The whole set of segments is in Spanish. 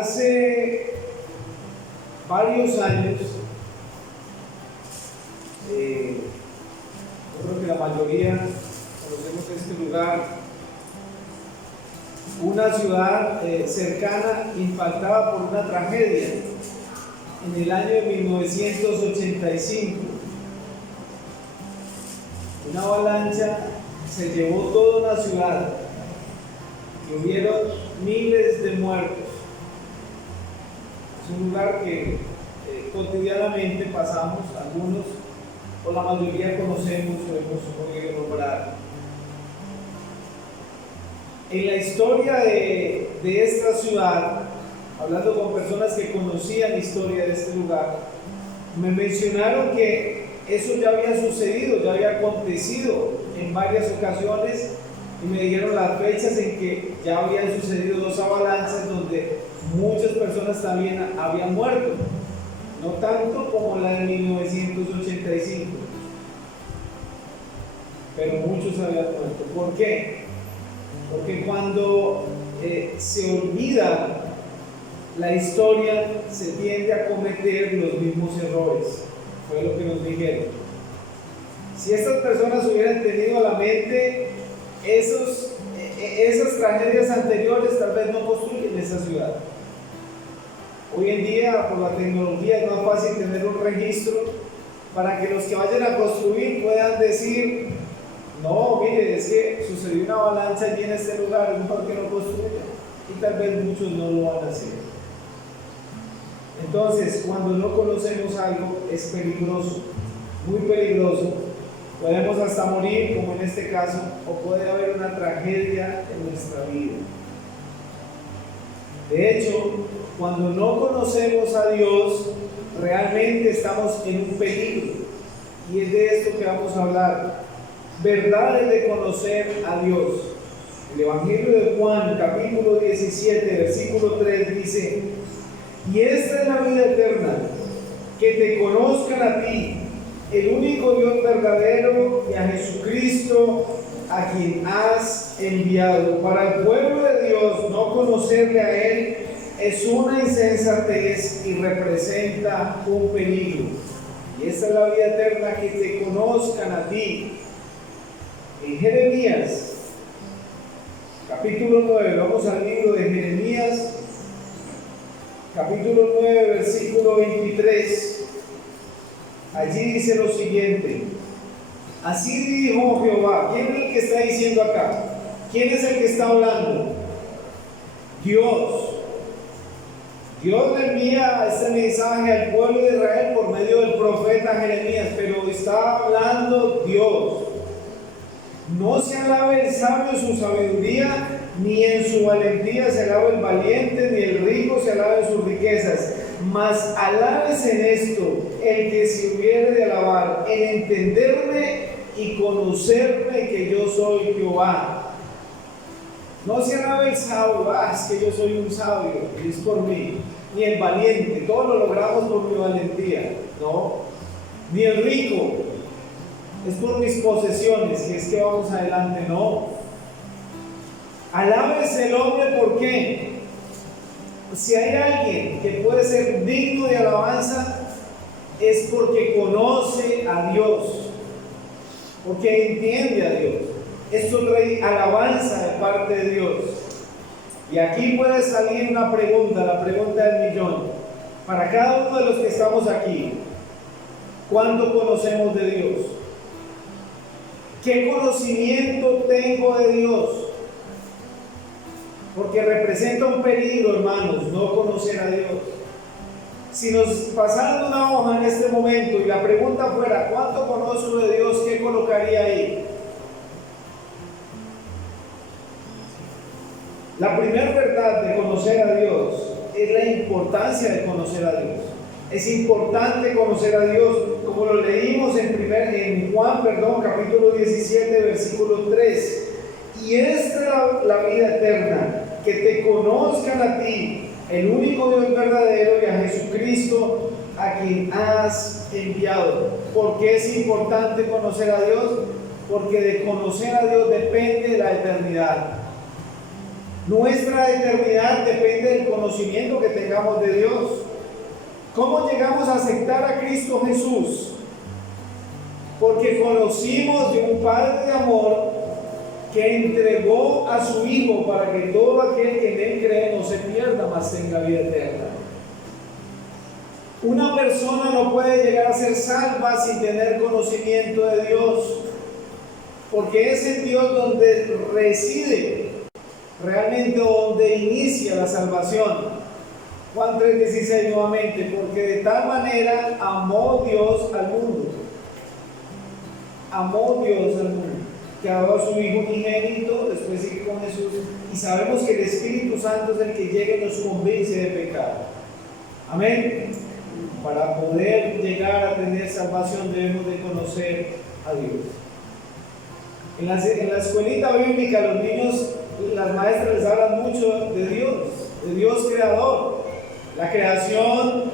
Hace varios años, yo creo que la mayoría conocemos este lugar, una ciudad cercana impactada por una tragedia en el año de 1985. Una avalancha se llevó toda una ciudad y hubieron miles de muertos. Es un lugar que cotidianamente pasamos, algunos o la mayoría conocemos o hemos oído nombrar. En la historia de esta ciudad, hablando con personas que conocían la historia de este lugar, me mencionaron que eso ya había sucedido, ya había acontecido en varias ocasiones, y me dijeron las fechas en que ya habían sucedido dos avalanchas donde muchas personas también habían muerto, no tanto como la de 1985, pero muchos habían muerto. ¿Por qué? Porque cuando se olvida la historia, se tiende a cometer los mismos errores. Fue lo que nos dijeron. Si estas personas hubieran tenido a la mente esas tragedias anteriores, tal vez no construyen esa ciudad. Hoy en día, por la tecnología, es más fácil tener un registro para que los que vayan a construir puedan decir: no, mire, es que sucedió una avalancha allí en este lugar, es mejor que no construyan. Y tal vez muchos no lo van a hacer. Entonces, cuando no conocemos algo, es peligroso, muy peligroso. Podemos hasta morir, como en este caso, o puede haber una tragedia en nuestra vida. De hecho, cuando no conocemos a Dios, realmente estamos en un peligro. Y es de esto que vamos a hablar. Verdades de conocer a Dios. El Evangelio de Juan, capítulo 17, versículo 3 dice: y esta es la vida eterna, que te conozcan a ti, el único Dios verdadero, y a Jesucristo, a quien has enviado. Para el pueblo de Dios, no conocerle a Él es una insensatez y representa un peligro. Y esta es la vida eterna, que te conozcan a ti. En Jeremías, capítulo 9, vamos al libro de Jeremías, capítulo 9, versículo 23. Allí dice lo siguiente: así dijo Jehová. ¿Quién es el que está diciendo acá? ¿Quién es el que está hablando? Dios. Dios le envía este mensaje al pueblo de Israel por medio del profeta Jeremías, pero está hablando Dios. No se alabe el sabio en su sabiduría, ni en su valentía se alabe el valiente, ni el rico se alabe en sus riquezas. Mas alabes en esto el que se hubiere de alabar, en entenderme y conocerme, que yo soy Jehová. No se alabe el sabio: es que yo soy un sabio y es por mí. Ni el valiente: todo lo logramos por mi valentía. No. Ni el rico: es por mis posesiones y es que vamos adelante. No. Alábese el hombre. ¿Por qué? Si hay alguien que puede ser digno de alabanza, es porque conoce a Dios, porque entiende a Dios. Esto trae alabanza de parte de Dios. Y aquí puede salir una pregunta, la pregunta del millón, para cada uno de los que estamos aquí: ¿cuánto conocemos de Dios? ¿Qué conocimiento tengo de Dios? Porque representa un peligro, hermanos, no conocer a Dios. Si nos pasaran una hoja en este momento y la pregunta fuera: ¿cuánto conozco de Dios?, ¿qué colocaría ahí? La primera verdad de conocer a Dios es la importancia de conocer a Dios. Es importante conocer a Dios, como lo leímos en Juan, capítulo 17, versículo 3. Y esta es la vida eterna, que te conozcan a ti, el único Dios verdadero, y a Jesucristo, a quien has enviado. ¿Por qué es importante conocer a Dios? Porque de conocer a Dios depende la eternidad. Nuestra eternidad depende del conocimiento que tengamos de Dios. ¿Cómo llegamos a aceptar a Cristo Jesús? Porque conocimos de un Padre de amor que entregó a su Hijo para que todo aquel que en Él cree no se pierda, mas tenga vida eterna. Una persona no puede llegar a ser salva sin tener conocimiento de Dios, porque es en Dios donde reside, realmente donde inicia la salvación. Juan 3:16 nuevamente, porque de tal manera amó Dios al mundo. Amó Dios al mundo, que ha dado a su Hijo unigénito, después sigue con Jesús, y sabemos que el Espíritu Santo es el que llega y nos convence de pecado. Amén. Para poder llegar a tener salvación debemos de conocer a Dios. En la escuelita bíblica los niños, las maestras les hablan mucho de Dios creador, la creación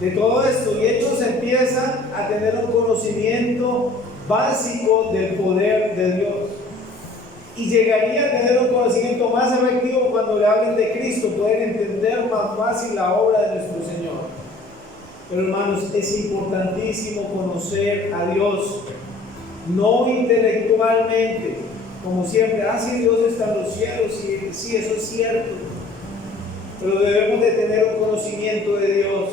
de todo esto, y ellos empiezan a tener un conocimiento básico del poder de Dios, y llegaría a tener un conocimiento más efectivo cuando le hablen de Cristo, pueden entender más fácil la obra de nuestro Señor. Pero hermanos, es importantísimo conocer a Dios, no intelectualmente, como siempre, sí, Dios está en los cielos, sí, eso es cierto, pero debemos de tener un conocimiento de Dios.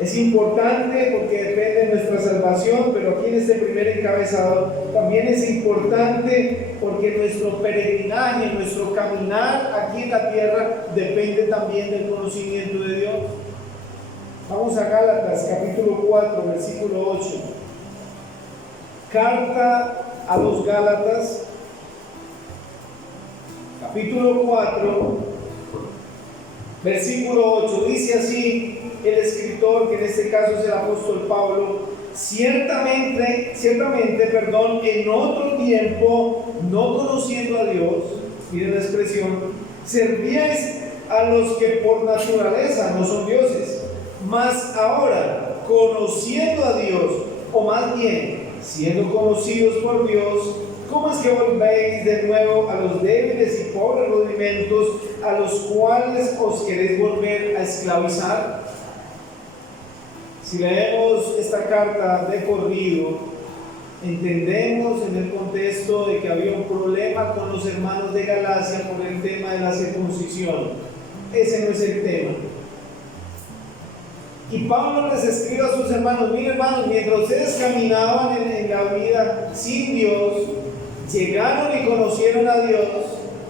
Es importante porque depende de nuestra salvación, pero aquí en este primer encabezado también es importante porque nuestro peregrinaje, nuestro caminar aquí en la tierra depende también del conocimiento de Dios. Vamos a Gálatas capítulo 4, versículo 8. Carta a los Gálatas, capítulo 4, versículo 8. Dice así el escritor, que en este caso es el apóstol Pablo: ciertamente, en otro tiempo, no conociendo a Dios, miren la expresión, servíais a los que por naturaleza no son dioses, mas ahora, conociendo a Dios, o más bien, siendo conocidos por Dios, ¿cómo es que volvéis de nuevo a los débiles y pobres rudimentos a los cuales os queréis volver a esclavizar? Si leemos esta carta de corrido, entendemos en el contexto de que había un problema con los hermanos de Galacia por el tema de la circuncisión. Ese no es el tema. Y Pablo les escribe a sus hermanos: miren, hermanos, mientras ustedes caminaban en la vida sin Dios, llegaron y conocieron a Dios,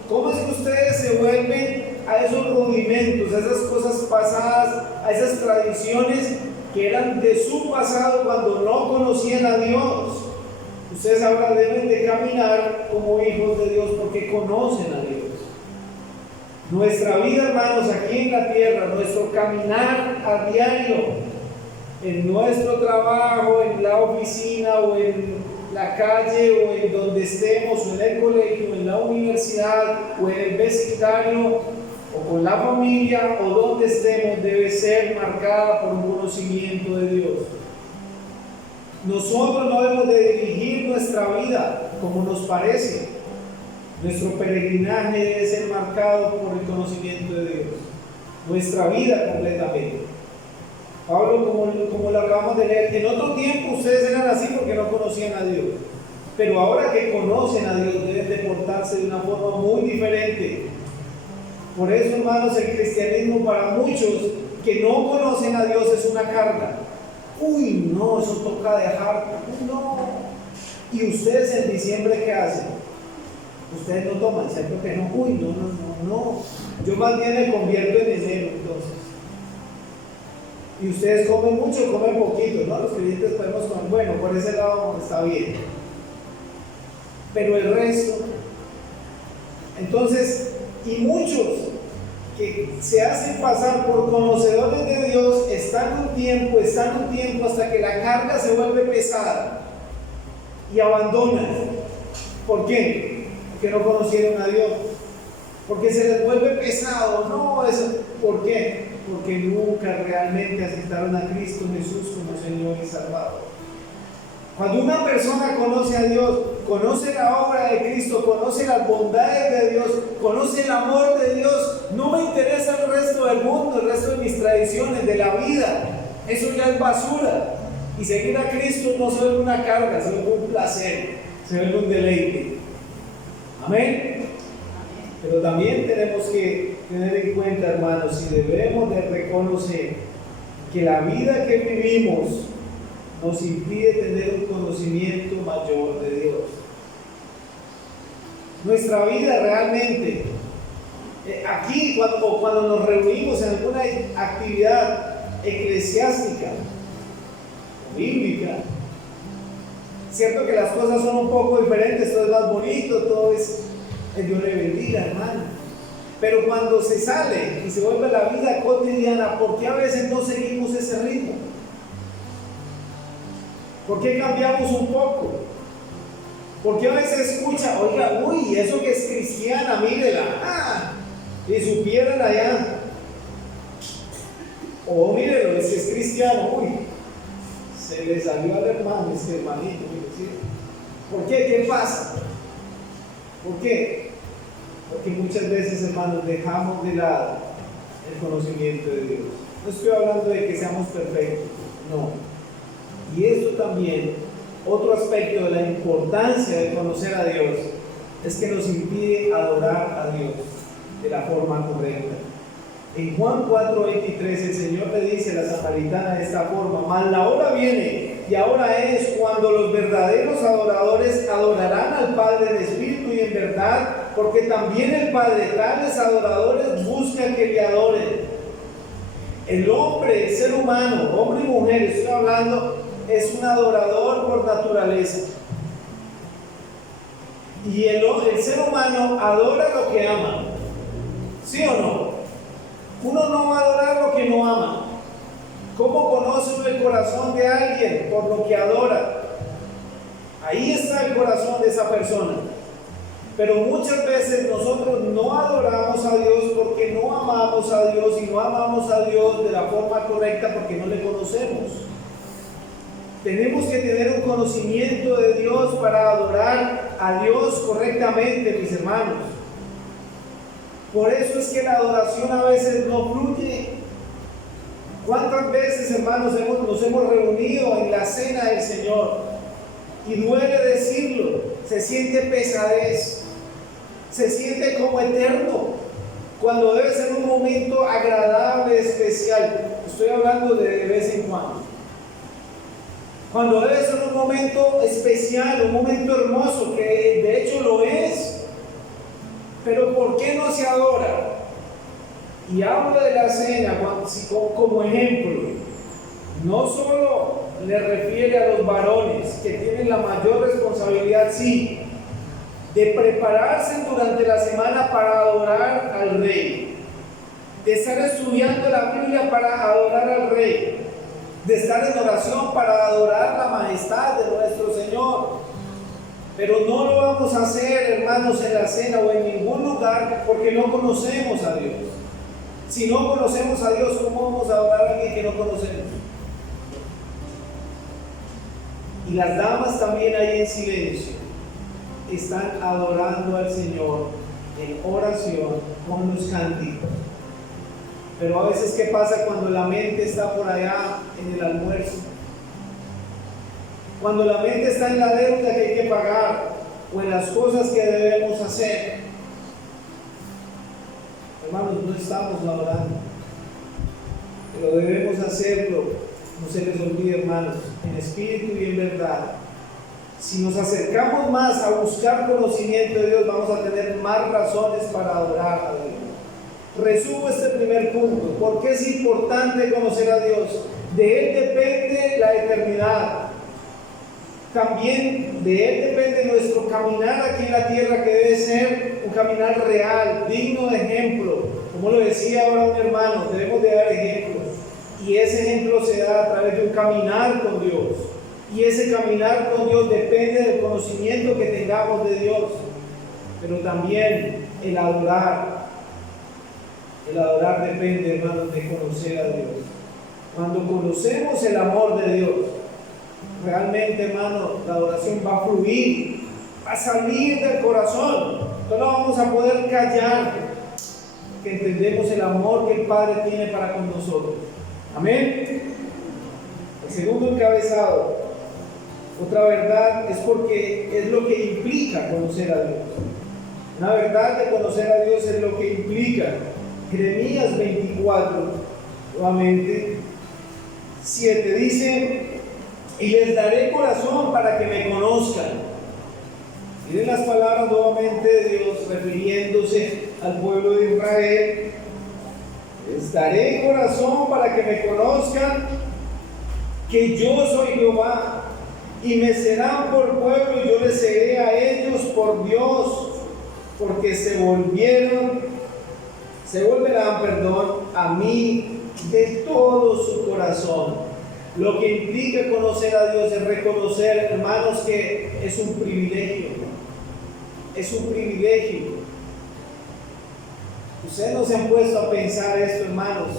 ¿cómo es que ustedes se vuelven a esos rudimentos, a esas cosas pasadas, a esas tradiciones que eran de su pasado cuando no conocían a Dios? Ustedes ahora deben de caminar como hijos de Dios porque conocen a Dios. Nuestra vida, hermanos, aquí en la tierra, nuestro caminar a diario, en nuestro trabajo, en la oficina o en la calle o en donde estemos, o en el colegio, en la universidad o en el vecindario o con la familia o donde estemos, debe ser marcada por un conocimiento de Dios. Nosotros no debemos de dirigir nuestra vida como nos parece. Nuestro peregrinaje debe ser marcado por el conocimiento de Dios, nuestra vida completamente. Pablo, como lo acabamos de leer, en otro tiempo ustedes eran así porque no conocían a Dios, pero ahora que conocen a Dios deben de portarse de una forma muy diferente. Por eso, hermanos, el cristianismo para muchos que no conocen a Dios es una carga. Uy, no, eso toca dejar. No. ¿Y ustedes en diciembre qué hacen? Ustedes no toman, ¿cierto que no? Uy, no. Yo más bien me convierto en enero, entonces. Y ustedes comen mucho, comen poquito, ¿no? Los creyentes podemos comer, bueno, por ese lado está bien. Pero el resto. Entonces, y muchos que se hacen pasar por conocedores de Dios están un tiempo hasta que la carga se vuelve pesada y abandonan. ¿Por qué? Porque no conocieron a Dios, porque se les vuelve pesado. No, eso, ¿por qué? Porque nunca realmente aceptaron a Cristo Jesús como Señor y Salvador. Cuando una persona conoce a Dios, conoce la obra de Cristo, conoce las bondades de Dios, conoce el amor de Dios, no me interesa el resto del mundo, el resto de mis tradiciones, de la vida. Eso ya es basura. Y seguir a Cristo no se vuelve una carga, se vuelve un placer, se vuelve un deleite. Amén. Pero también tenemos que tener en cuenta, hermanos, y debemos de reconocer que la vida que vivimos nos impide tener un conocimiento mayor de Dios. Nuestra vida realmente, aquí cuando nos reunimos en alguna actividad eclesiástica o bíblica, cierto que las cosas son un poco diferentes, todo es más bonito, todo es Dios le bendiga, hermano. Pero cuando se sale y se vuelve la vida cotidiana, ¿por qué a veces no seguimos ese ritmo? ¿Por qué cambiamos un poco? ¿Por qué a veces escucha, oiga, uy, eso que es cristiana, mírela, y supieran allá? O mírelo, si es cristiano, uy, se le salió al hermano, este hermanito, ¿sí? ¿Por qué? ¿Qué pasa? ¿Por qué? Porque muchas veces, hermanos, dejamos de lado el conocimiento de Dios. No estoy hablando de que seamos perfectos, no. Y esto también, otro aspecto de la importancia de conocer a Dios, es que nos impide adorar a Dios de la forma correcta. En Juan 4:23 el Señor le dice a la samaritana de esta forma: mas la hora viene y ahora es cuando los verdaderos adoradores adorarán al Padre en espíritu y en verdad, porque también el Padre tales adoradores busca que le adoren. El hombre, el ser humano, hombre y mujer, estoy hablando, es un adorador por naturaleza. Y el ser humano adora lo que ama. ¿Sí o no? Uno no va a adorar lo que no ama. ¿Cómo conoce uno el corazón de alguien? Por lo que adora. Ahí está el corazón de esa persona. Pero muchas veces nosotros no adoramos a Dios porque no amamos a Dios, y no amamos a Dios de la forma correcta porque no le conocemos. Tenemos que tener un conocimiento de Dios para adorar a Dios correctamente, mis hermanos. Por eso es que la adoración a veces no fluye. ¿Cuántas veces, hermanos, nos hemos reunido en la cena del Señor? Y duele decirlo, se siente pesadez, se siente como eterno, cuando debe ser un momento agradable, especial. Estoy hablando de vez en cuando. Cuando debe ser un momento especial, un momento hermoso, que de hecho lo es. Pero ¿por qué no se adora? Y hablo de la cena como ejemplo. No solo le refiere a los varones, que tienen la mayor responsabilidad, sí, de prepararse durante la semana para adorar al Rey, de estar estudiando la Biblia para adorar al Rey, de estar en oración para adorar la majestad de nuestro Señor. Pero no lo vamos a hacer, hermanos, en la cena o en ningún lugar, porque no conocemos a Dios. Si no conocemos a Dios, ¿cómo vamos a adorar a alguien que no conocemos? Y las damas también ahí en silencio están adorando al Señor en oración con los cánticos. Pero a veces, ¿qué pasa cuando la mente está por allá en el almuerzo? Cuando la mente está en la deuda que hay que pagar o en las cosas que debemos hacer. Hermanos, no estamos adorando, pero debemos hacerlo, no se les olvide, hermanos, en espíritu y en verdad. Si nos acercamos más a buscar conocimiento de Dios, vamos a tener más razones para adorar a Dios. Resumo este primer punto. ¿Por qué es importante conocer a Dios? De Él depende la eternidad. También de Él depende nuestro caminar aquí en la tierra, que debe ser un caminar real, digno de ejemplo. Como lo decía ahora un hermano, debemos de dar ejemplos. Y ese ejemplo se da a través de un caminar con Dios. Y ese caminar con Dios depende del conocimiento que tengamos de Dios. Pero también el adorar depende, hermanos, de conocer a Dios. Cuando conocemos el amor de Dios, realmente, hermano, la adoración va a fluir, va a salir del corazón. No vamos a poder callar, que entendemos el amor que el Padre tiene para con nosotros. Amén. El segundo encabezado, otra verdad, es porque es lo que implica conocer a Dios. Una verdad de conocer a Dios es lo que implica. Jeremías 24, nuevamente, 7 dice: y les daré corazón para que me conozcan. Miren las palabras nuevamente de Dios refiriéndose al pueblo de Israel. Les daré corazón para que me conozcan que yo soy Jehová, y me serán por pueblo y yo les seré a ellos por Dios, porque se volverán, a mí de todo su corazón. Lo que implica conocer a Dios es reconocer, hermanos, que es un privilegio. Es un privilegio. Ustedes no se han puesto a pensar esto, hermanos.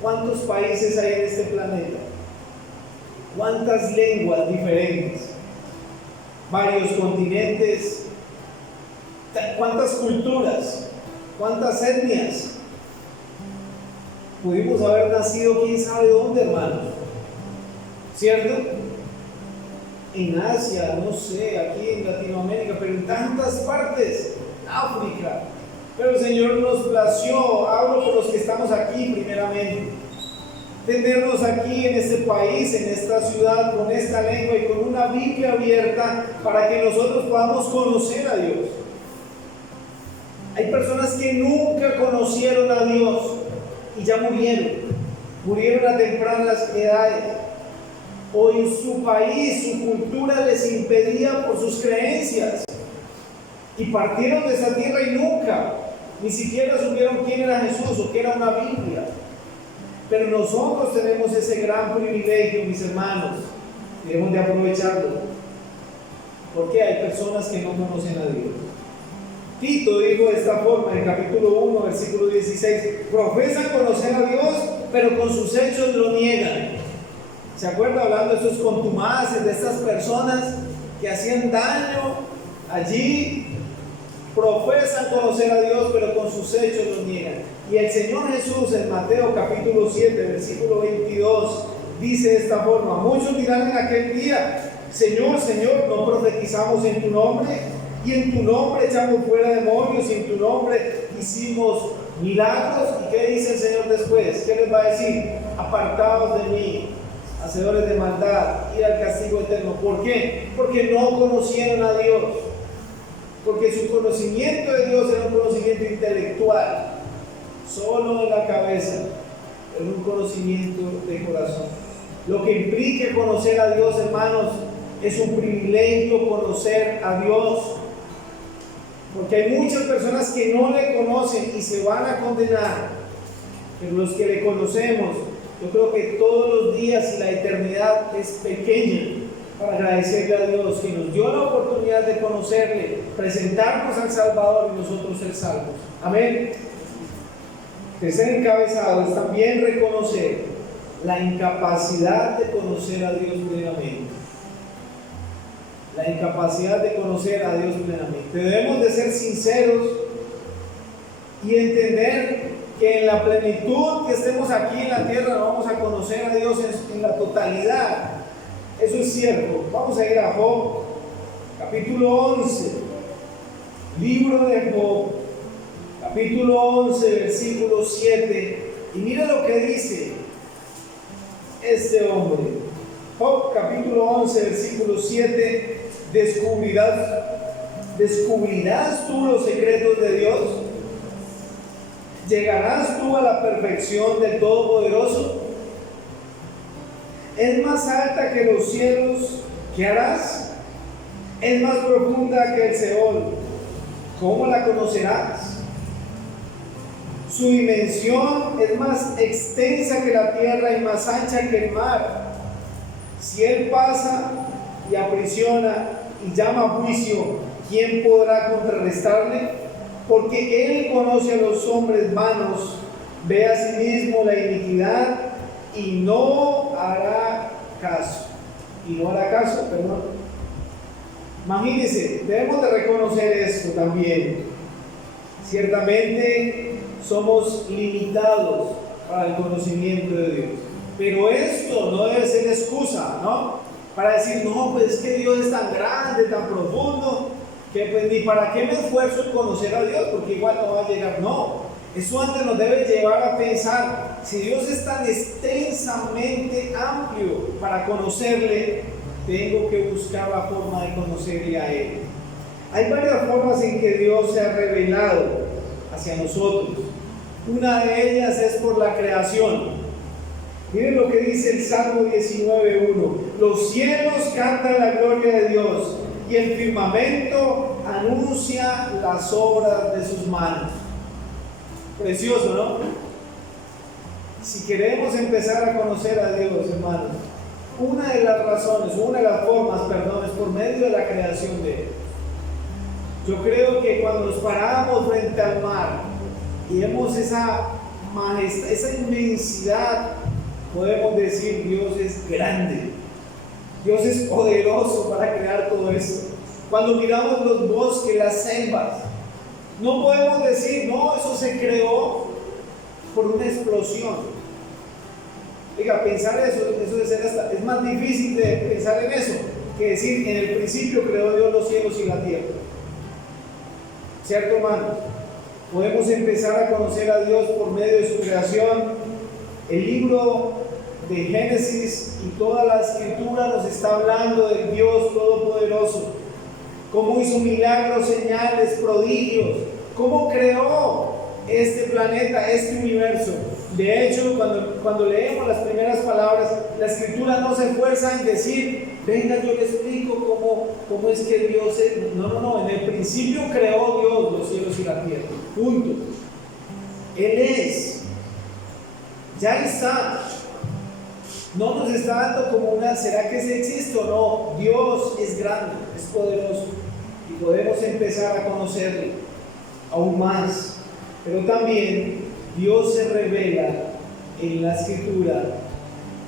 ¿Cuántos países hay en este planeta? ¿Cuántas lenguas diferentes? Varios continentes. ¿Cuántas culturas? ¿Cuántas etnias? Pudimos haber nacido quién sabe dónde, hermanos. ¿Cierto? En Asia, no sé, aquí en Latinoamérica, pero en tantas partes, África. Pero el Señor nos plació, hablo por los que estamos aquí primeramente, tenernos aquí en este país, en esta ciudad, con esta lengua y con una Biblia abierta para que nosotros podamos conocer a Dios. Hay personas que nunca conocieron a Dios y ya murieron a tempranas edades. O en su país, su cultura les impedía por sus creencias, y partieron de esa tierra y nunca, ni siquiera supieron quién era Jesús o qué era una Biblia. Pero nosotros tenemos ese gran privilegio, mis hermanos, debemos de aprovecharlo, porque hay personas que no conocen a Dios. Tito dijo de esta forma en el capítulo 1, versículo 16: profesan conocer a Dios, pero con sus hechos lo niegan. ¿Se acuerda? Hablando de estos contumaces, de estas personas que hacían daño allí. Profesan conocer a Dios, pero con sus hechos lo niegan. Y el Señor Jesús en Mateo capítulo 7, versículo 22, dice de esta forma: muchos dirán en aquel día: Señor, Señor, ¿no profetizamos en tu nombre? Y en tu nombre echamos fuera demonios, y en tu nombre hicimos milagros. ¿Y qué dice el Señor después? ¿Qué les va a decir? Apartados de mí, hacedores de maldad, ir al castigo eterno. ¿Por qué? Porque no conocieron a Dios. Porque su conocimiento de Dios era un conocimiento intelectual, solo en la cabeza, pero un conocimiento de corazón. Lo que implica conocer a Dios, hermanos, es un privilegio conocer a Dios. Porque hay muchas personas que no le conocen y se van a condenar. Pero los que le conocemos, yo creo que todos los días y la eternidad es pequeña para agradecerle a Dios que nos dio la oportunidad de conocerle, presentarnos al Salvador y nosotros ser salvos. Amén. Tercer encabezado es también reconocer la incapacidad de conocer a Dios plenamente. La incapacidad de conocer a Dios plenamente. Debemos de ser sinceros y entender que en la plenitud que estemos aquí en la tierra no vamos a conocer a Dios en la totalidad. Eso es cierto. Vamos a ir a Job, capítulo 11, libro de Job, capítulo 11, versículo 7, y mira lo que dice este hombre. Job, capítulo 11, versículo 7, ¿descubrirás tú los secretos de Dios? ¿Llegarás tú a la perfección del Todopoderoso? ¿Es más alta que los cielos? ¿Qué harás? ¿Es más profunda que el Seol? ¿Cómo la conocerás? Su dimensión es más extensa que la tierra y más ancha que el mar. Si Él pasa y aprisiona y llama a juicio, ¿quién podrá contrarrestarle? Porque Él conoce a los hombres vanos, ve a sí mismo la iniquidad y no hará caso. y no hará caso, perdón. Imagínense, debemos de reconocer esto también. Ciertamente somos limitados para el conocimiento de Dios, pero esto no debe ser excusa, ¿no? Para decir, no, pues es que Dios es tan grande, tan profundo, que pues ni para qué me esfuerzo en conocer a Dios, porque igual no va a llegar. No, eso antes nos debe llevar a pensar, si Dios es tan extensamente amplio para conocerle, tengo que buscar la forma de conocerle a Él. Hay varias formas en que Dios se ha revelado hacia nosotros. Una de ellas es por la creación. Miren lo que dice el Salmo 19:1. Los cielos cantan la gloria de Dios y el firmamento anuncia las obras de sus manos. Precioso, ¿no? Si queremos empezar a conocer a Dios, hermanos, una de las razones, una de las formas, perdón, es por medio de la creación de Él. Yo creo que cuando nos paramos frente al mar y vemos esa majestad, esa inmensidad, podemos decir, Dios es grande, Dios es poderoso para crear todo eso. Cuando miramos los bosques, las selvas, no podemos decir, no, eso se creó por una explosión. Oiga, pensar eso es más difícil de pensar en eso que decir, en el principio creó Dios los cielos y la tierra. ¿Cierto, hermanos? Podemos empezar a conocer a Dios por medio de su creación. El libro de Génesis y toda la escritura nos está hablando del Dios Todopoderoso, cómo hizo milagros, señales, prodigios, cómo creó este planeta, este universo. De hecho, cuando leemos las primeras palabras, la escritura no se esfuerza en decir, venga, yo le explico cómo es que Dios es. No, en el principio creó Dios los cielos y la tierra, punto. Él es, ya está. No nos está dando como una, ¿será que sí existe o no? Dios es grande, es poderoso y podemos empezar a conocerlo aún más. Pero también Dios se revela en la escritura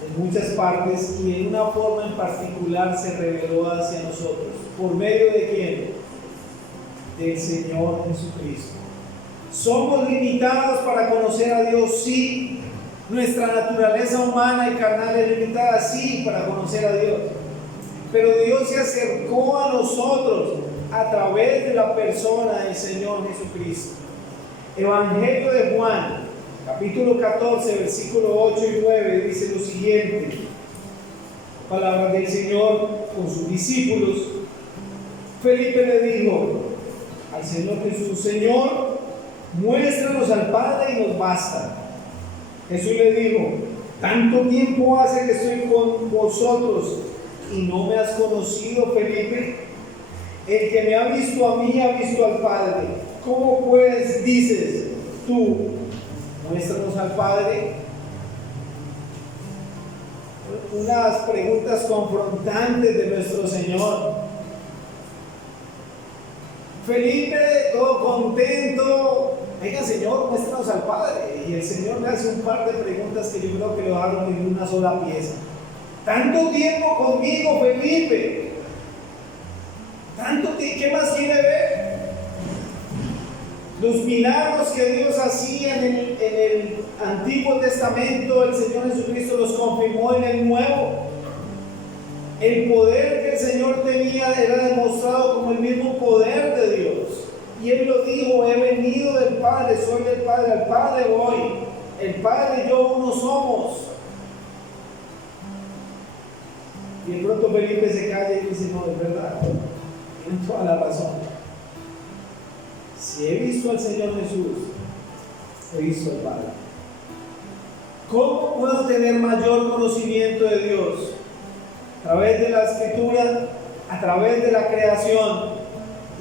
en muchas partes y en una forma en particular se reveló hacia nosotros. ¿Por medio de quién? Del Señor Jesucristo. ¿Somos limitados para conocer a Dios? Sí. Nuestra naturaleza humana y carnal es limitada, sí, para conocer a Dios. Pero Dios se acercó a nosotros a través de la persona del Señor Jesucristo. Evangelio de Juan, capítulo 14, versículo 8 y 9, dice lo siguiente. Palabras del Señor con sus discípulos. Felipe le dijo al Señor Jesús, Señor, muéstranos al Padre y nos basta. Jesús le dijo, tanto tiempo hace que estoy con vosotros y no me has conocido, Felipe. El que me ha visto a mí ha visto al Padre. ¿Cómo pues dices tú, muéstranos al Padre? Unas preguntas confrontantes de nuestro Señor. Felipe, todo contento, venga Señor, muéstranos al Padre. Y el Señor le hace un par de preguntas que yo creo que lo hago en una sola pieza. Tanto tiempo conmigo, Felipe. ¿Qué más quiere ver? Los milagros que Dios hacía en el Antiguo Testamento, el Señor Jesucristo los confirmó en el Nuevo. El poder que el Señor tenía era demostrado como el mismo poder de Dios. Y Él lo dijo, he venido del Padre, soy del Padre, al Padre voy. El Padre y yo uno somos. Y de pronto Felipe se calla y dice, no, es verdad, tiene toda la razón. Si he visto al Señor Jesús, he visto al Padre. ¿Cómo puedo tener mayor conocimiento de Dios? A través de la Escritura, a través de la creación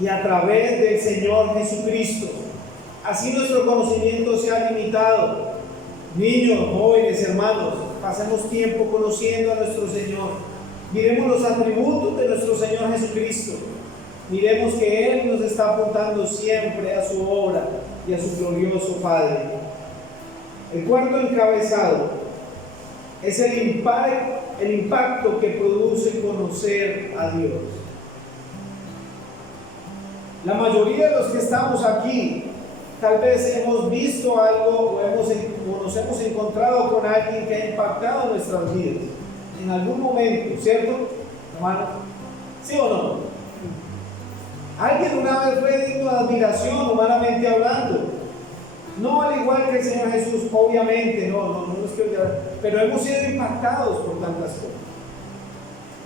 y a través del Señor Jesucristo. Así nuestro conocimiento sea limitado. Niños, jóvenes, hermanos, pasemos tiempo conociendo a nuestro Señor. Miremos los atributos de nuestro Señor Jesucristo. Miremos que Él nos está apuntando siempre a su obra y a su glorioso Padre. El cuarto encabezado es el el impacto que produce conocer a Dios. La mayoría de los que estamos aquí, tal vez hemos visto algo o nos hemos encontrado con alguien que ha impactado nuestras vidas en algún momento, ¿cierto, hermano? ¿Sí o no? Alguien una vez fue digno de admiración, humanamente hablando. No al igual que el Señor Jesús, obviamente, no nos quiero llevar, pero hemos sido impactados por tantas cosas.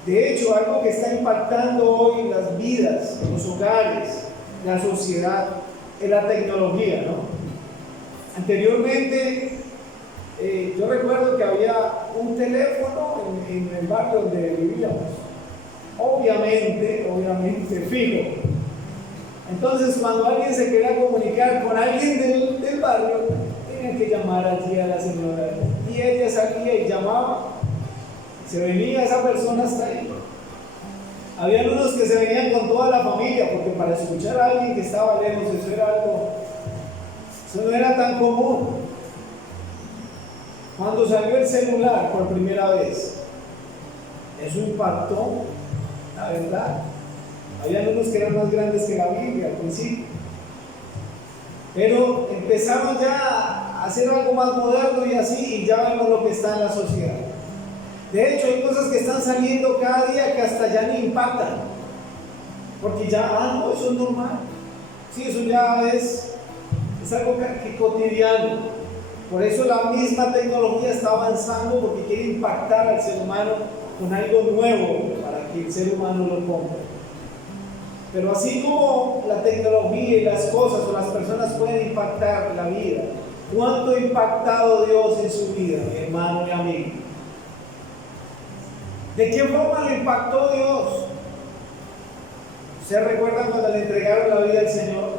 De hecho, algo que está impactando hoy las vidas, los hogares, la sociedad, es la tecnología, ¿no? Anteriormente, yo recuerdo que había un teléfono en el barrio donde vivíamos, obviamente fijo. Entonces, cuando alguien se quería comunicar con alguien del barrio, tenía que llamar allí a la señora, y ella salía y llamaba, se venía esa persona hasta ahí. Habían unos que se venían con toda la familia, porque para escuchar a alguien que estaba lejos, eso no era tan común. Cuando salió el celular por primera vez, eso impactó, la verdad. Habían unos que eran más grandes que la Biblia al principio, pero empezaron ya a hacer algo más moderno y así, y ya vemos lo que está en la sociedad. De hecho, hay cosas que están saliendo cada día que hasta ya ni impactan, porque ya, no, eso es normal. Sí, eso ya es algo que cotidiano. Por eso la misma tecnología está avanzando, porque quiere impactar al ser humano con algo nuevo para que el ser humano lo compre. Pero así como la tecnología y las cosas o las personas pueden impactar la vida, ¿cuánto ha impactado Dios en su vida, mi hermano, mi amigo? ¿De qué forma lo impactó Dios? ¿Ustedes recuerdan cuando le entregaron la vida al Señor?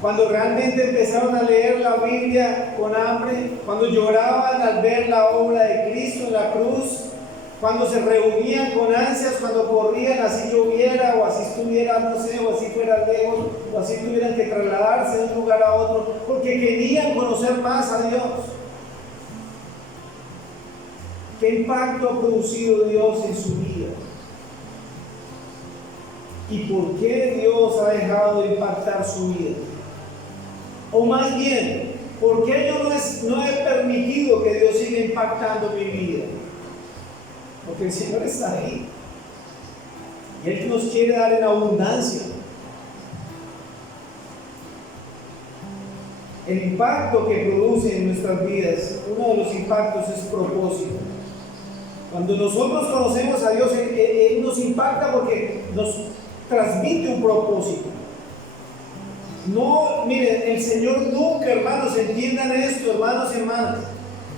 Cuando realmente empezaron a leer la Biblia con hambre, cuando lloraban al ver la obra de Cristo en la cruz, cuando se reunían con ansias, cuando corrían así lloviera o así estuviera, no sé, o así fuera lejos, o así tuvieran que trasladarse de un lugar a otro, porque querían conocer más a Dios. ¿Qué impacto ha producido Dios en su vida? ¿Y por qué Dios ha dejado de impactar su vida? O más bien, ¿por qué yo no he permitido que Dios siga impactando mi vida? Porque el Señor está ahí y Él nos quiere dar en abundancia. El impacto que produce en nuestras vidas, uno de los impactos es propósito. Cuando nosotros conocemos a Dios, Él nos impacta porque nos transmite un propósito. No, miren, el Señor nunca, hermanos, entiendan esto, hermanos y hermanas.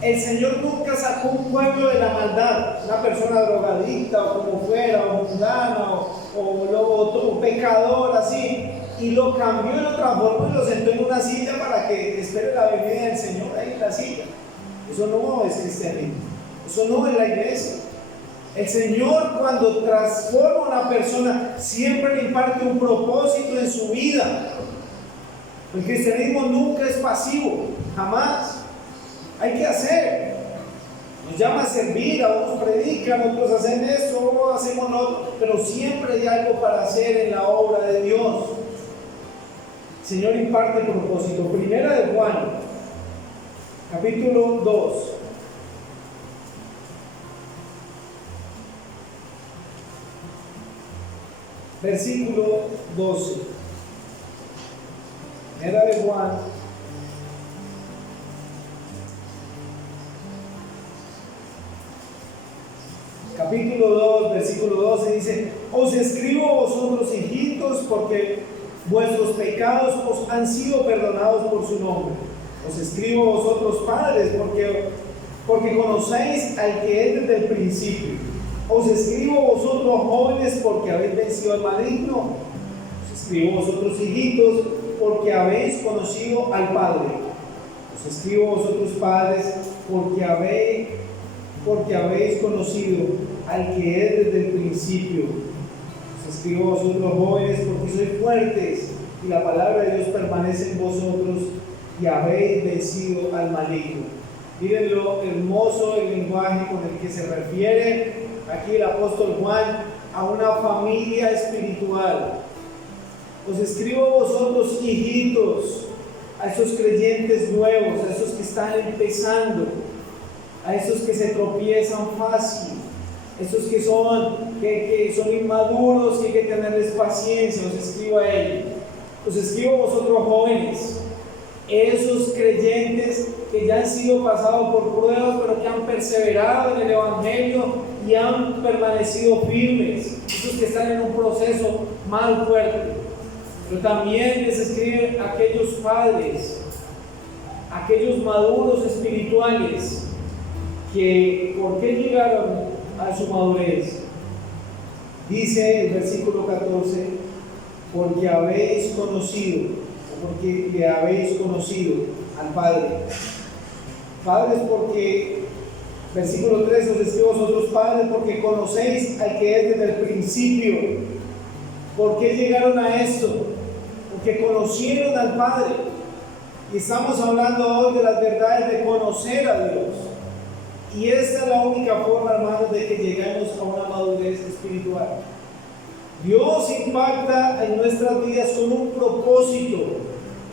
El Señor nunca sacó un pueblo de la maldad, una persona drogadicta o como fuera, o mundana, o pecador, así, y lo cambió y lo transformó y lo sentó en una silla para que espere la venida del Señor ahí en la silla. Eso no es cristianismo, eso no es la iglesia. El Señor, cuando transforma a una persona, siempre le imparte un propósito en su vida. El cristianismo nunca es pasivo, jamás. Hay que hacer. Nos llama a servir, a unos predican, otros hacen esto, otros hacemos lo otro, pero siempre hay algo para hacer en la obra de Dios. El Señor imparte el propósito. Primera de Juan, capítulo 2. Versículo 12. Primera de Juan, capítulo 2, versículo 12 dice: os escribo a vosotros, hijitos, porque vuestros pecados os han sido perdonados por su nombre. Os escribo a vosotros, padres, porque conocéis al que es desde el principio. Os escribo a vosotros, jóvenes, porque habéis vencido al maligno. Os escribo a vosotros, hijitos, porque habéis conocido al Padre. Os escribo a vosotros, padres, porque habéis conocido al que es desde el principio. Os escribo a vosotros, jóvenes, porque sois fuertes y la palabra de Dios permanece en vosotros y habéis vencido al maligno. Miren lo hermoso el lenguaje con el que se refiere aquí el apóstol Juan a una familia espiritual. Os escribo a vosotros, hijitos, a esos creyentes nuevos, a esos que están empezando, a esos que se tropiezan fácil, esos que son inmaduros y hay que tenerles paciencia. Os escribo a ellos. Os escribo a vosotros, jóvenes, esos creyentes que ya han sido pasados por pruebas, pero que han perseverado en el Evangelio y han permanecido firmes, esos que están en un proceso más fuerte. Pero también les escriben aquellos padres, aquellos maduros espirituales, que ¿por qué llegaron a su madurez? Dice el versículo 14, porque habéis conocido, o porque le habéis conocido al Padre. Padres, porque, versículo 3, os escribo a vosotros, padres, porque conocéis al que es desde el principio. ¿Por qué llegaron a esto? Porque conocieron al Padre. Y estamos hablando hoy de las verdades de conocer a Dios. Y esta es la única forma, hermanos, de que lleguemos a una madurez espiritual. Dios impacta en nuestras vidas con un propósito.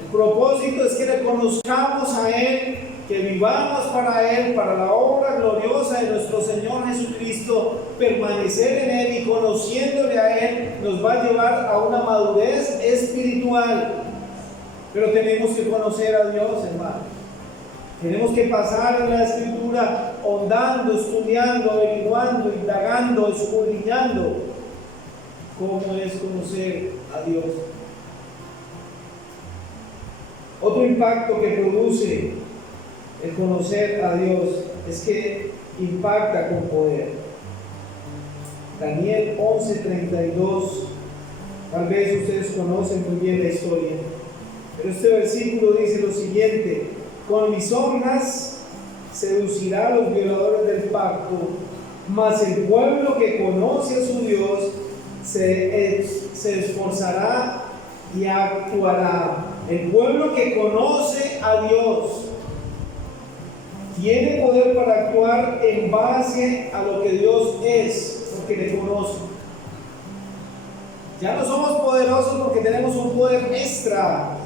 El propósito es que le conozcamos a Él, que vivamos para Él, para la obra gloriosa de nuestro Señor Jesucristo. Permanecer en Él y conociéndole a Él nos va a llevar a una madurez espiritual. Pero tenemos que conocer a Dios, hermano. Tenemos que pasar en la Escritura hondando, estudiando, averiguando, indagando, escudriñando cómo es conocer a Dios. Otro impacto que produce el conocer a Dios es que impacta con poder. Daniel 11:32, tal vez ustedes conocen muy bien la historia, pero este versículo dice lo siguiente: con lisonjas seducirá a los violadores del pacto, mas el pueblo que conoce a su Dios se esforzará y actuará. El pueblo que conoce a Dios tiene poder para actuar en base a lo que Dios es, porque le conoce. Ya no somos poderosos porque tenemos un poder extra.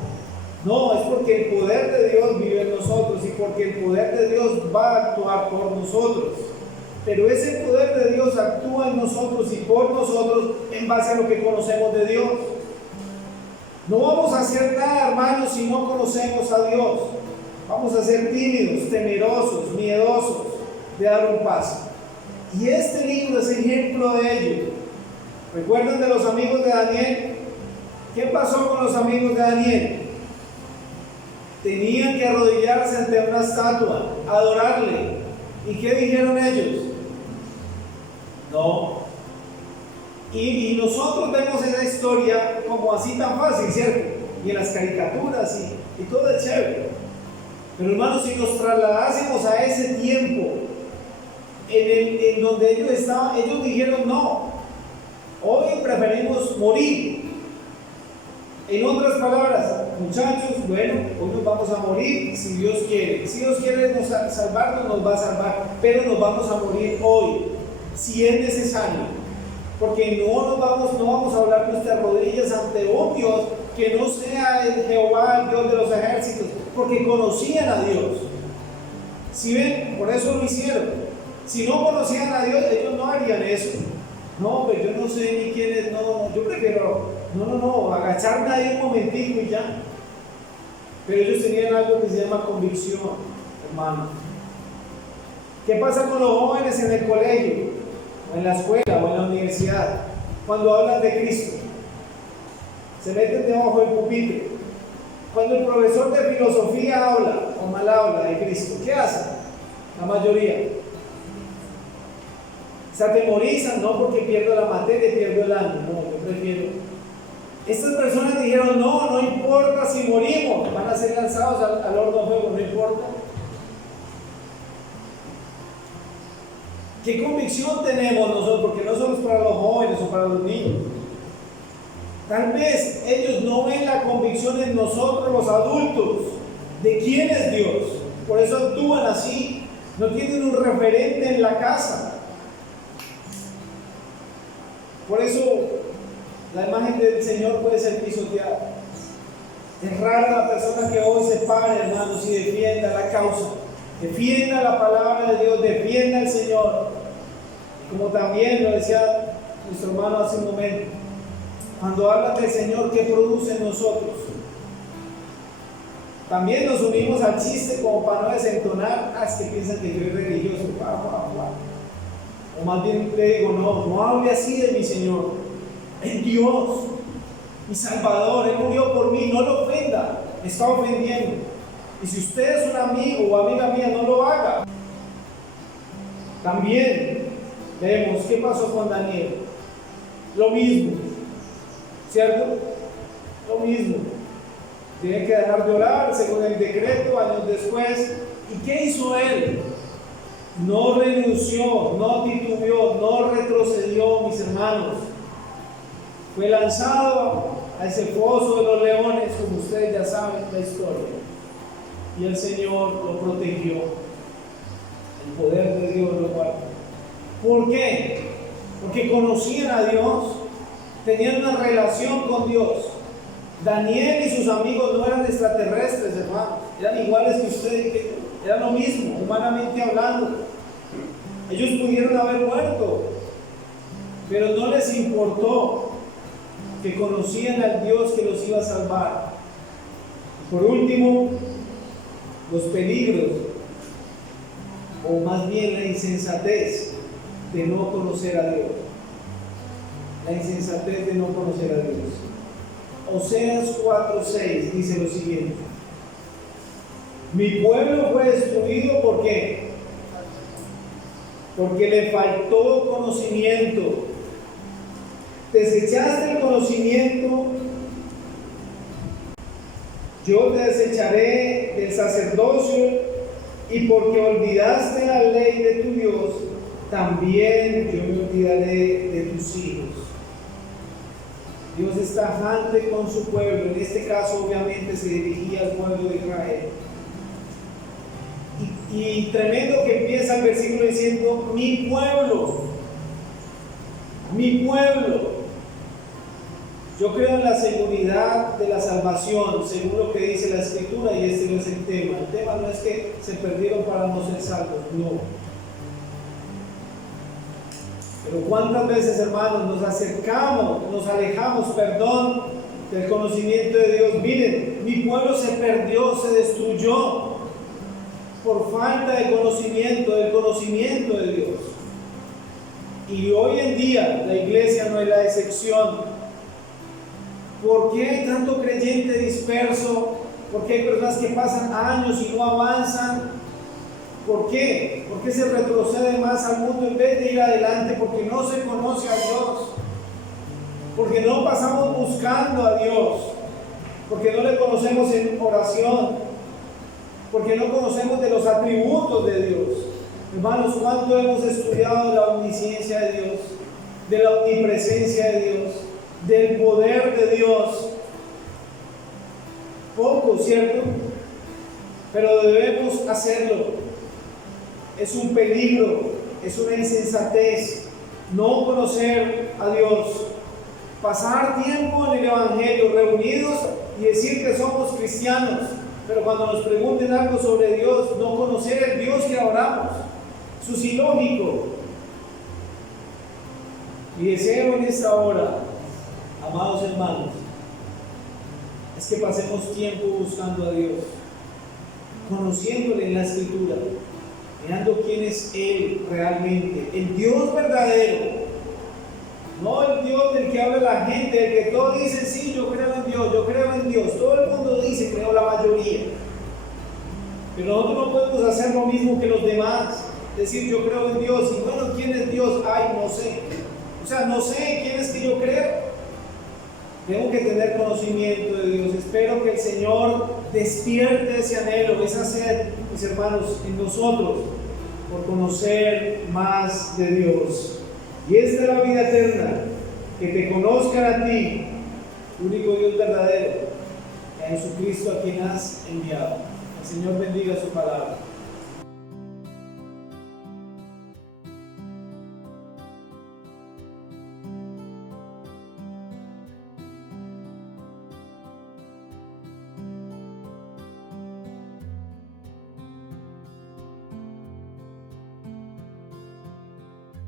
No, es porque el poder de Dios vive en nosotros y porque el poder de Dios va a actuar por nosotros. Pero ese poder de Dios actúa en nosotros y por nosotros en base a lo que conocemos de Dios. No vamos a hacer nada, hermanos, si no conocemos a Dios. Vamos a ser tímidos, temerosos, miedosos de dar un paso. Y este libro es ejemplo de ello. ¿Recuerdan de los amigos de Daniel? ¿Qué pasó con los amigos de Daniel? Tenían que arrodillarse ante una estatua, adorarle. ¿Y qué dijeron ellos? No. Y nosotros vemos esa historia como así tan fácil, ¿cierto? Y en las caricaturas y todo es chévere. Pero hermanos, si nos trasladásemos a ese tiempo en donde ellos estaban, ellos dijeron no. Hoy preferimos morir. En otras palabras, muchachos, bueno, hoy nos vamos a morir si Dios quiere. Si Dios quiere salvarnos, nos va a salvar, pero nos vamos a morir hoy, si es necesario. Porque no vamos a hablar nuestras rodillas ante un Dios que no sea el Jehová, el Dios de los ejércitos, porque conocían a Dios. Si ven, por eso lo hicieron. Si no conocían a Dios, ellos no harían eso. No, pero yo no sé ni quién es, no, yo prefiero, agacharme ahí un momentico y ya. Pero ellos tenían algo que se llama convicción, hermano. ¿Qué pasa con los jóvenes en el colegio, o en la escuela, o en la universidad? Cuando hablan de Cristo, se meten debajo del pupitre. Cuando el profesor de filosofía habla, o mal habla de Cristo, ¿qué hacen? La mayoría se atemorizan, no porque pierdo la materia, pierdo el año, no, yo prefiero. Estas personas dijeron, no importa si morimos, van a ser lanzados al horno de fuego, no importa. ¿Qué convicción tenemos nosotros? Porque no solo es para los jóvenes o para los niños. Tal vez ellos no ven la convicción en nosotros los adultos de quién es Dios. por eso actúan así, no tienen un referente en la casa. Por eso la imagen del Señor puede ser pisoteada. Es rara la persona que hoy se pare, hermanos, y defienda la causa, defienda la palabra de Dios, defienda al Señor. Y como también lo decía nuestro hermano hace un momento, cuando hablan del Señor, ¿qué produce en nosotros? También nos unimos al chiste como para no desentonar. Es que piensan que yo soy religioso. O más bien le digo, no hable así de mi Señor. Es Dios, mi Salvador. Él murió por mí. No lo ofenda. Me está ofendiendo. Y si usted es un amigo o amiga mía, no lo haga. También vemos qué pasó con Daniel. Lo mismo, ¿cierto? Lo mismo. Tiene que dejar de orar según el decreto años después. ¿Y qué hizo él? No renunció, no titubeó, no retrocedió, mis hermanos. Fue lanzado a ese foso de los leones, como ustedes ya saben la historia. Y el Señor lo protegió. El poder de Dios lo guardó. ¿Por qué? Porque conocían a Dios, tenían una relación con Dios. Daniel y sus amigos no eran extraterrestres, hermanos, eran iguales que ustedes, eran lo mismo, humanamente hablando. Ellos pudieron haber muerto, pero no les importó, que conocían al Dios que los iba a salvar. Por último, los peligros, o más bien la insensatez de no conocer a Dios. La insensatez de no conocer a Dios. Oseas 4:6 dice lo siguiente: mi pueblo fue destruido, ¿por qué? Porque le faltó conocimiento. Desechaste el conocimiento, yo te desecharé del sacerdocio, y porque olvidaste la ley de tu Dios, también yo me olvidaré de tus hijos. Dios es tajante con su pueblo. En este caso obviamente se dirigía al pueblo de Israel. Y tremendo que empieza el versículo diciendo: mi pueblo, mi pueblo. Yo creo en la seguridad de la salvación, según lo que dice la Escritura, y este no es el tema. El tema no es que se perdieron para no ser salvos, no. Pero cuántas veces, hermanos, nos acercamos, nos alejamos, perdón, del conocimiento de Dios. Miren, mi pueblo se perdió, se destruyó por falta de conocimiento, del conocimiento de Dios. Y hoy en día la iglesia no es la excepción. ¿Por qué hay tanto creyente disperso? ¿Por qué hay personas que pasan años y no avanzan? ¿Por qué? ¿Por qué se retrocede más al mundo en vez de ir adelante? Porque no se conoce a Dios. Porque no pasamos buscando a Dios. Porque no le conocemos en oración. Porque no conocemos de los atributos de Dios. Hermanos, ¿cuánto hemos estudiado de la omnisciencia de Dios? De la omnipresencia de Dios, del poder de Dios. Poco, ¿cierto? Pero debemos hacerlo. Es un peligro, es una insensatez no conocer a Dios. Pasar tiempo en el Evangelio, reunidos y decir que somos cristianos, pero cuando nos pregunten algo sobre Dios, no conocer el Dios que adoramos. Eso es ilógico. Mi deseo en esta hora, amados hermanos, es que pasemos tiempo buscando a Dios, conociéndole en la Escritura, mirando quién es Él realmente, el Dios verdadero, no el Dios del que habla la gente, del que todos dicen: sí, yo creo en Dios, yo creo en Dios. Todo el mundo dice, creo la mayoría. Pero nosotros no podemos hacer lo mismo que los demás, decir yo creo en Dios, y bueno, ¿quién es Dios? Ay, no sé. O sea, no sé quién es que yo creo. Tengo que tener conocimiento de Dios. Espero que el Señor despierte ese anhelo, esa sed, mis hermanos, en nosotros, por conocer más de Dios. Y esta es la vida eterna, que te conozcan a ti, único Dios verdadero, y a Jesucristo a quien has enviado. El Señor bendiga su palabra.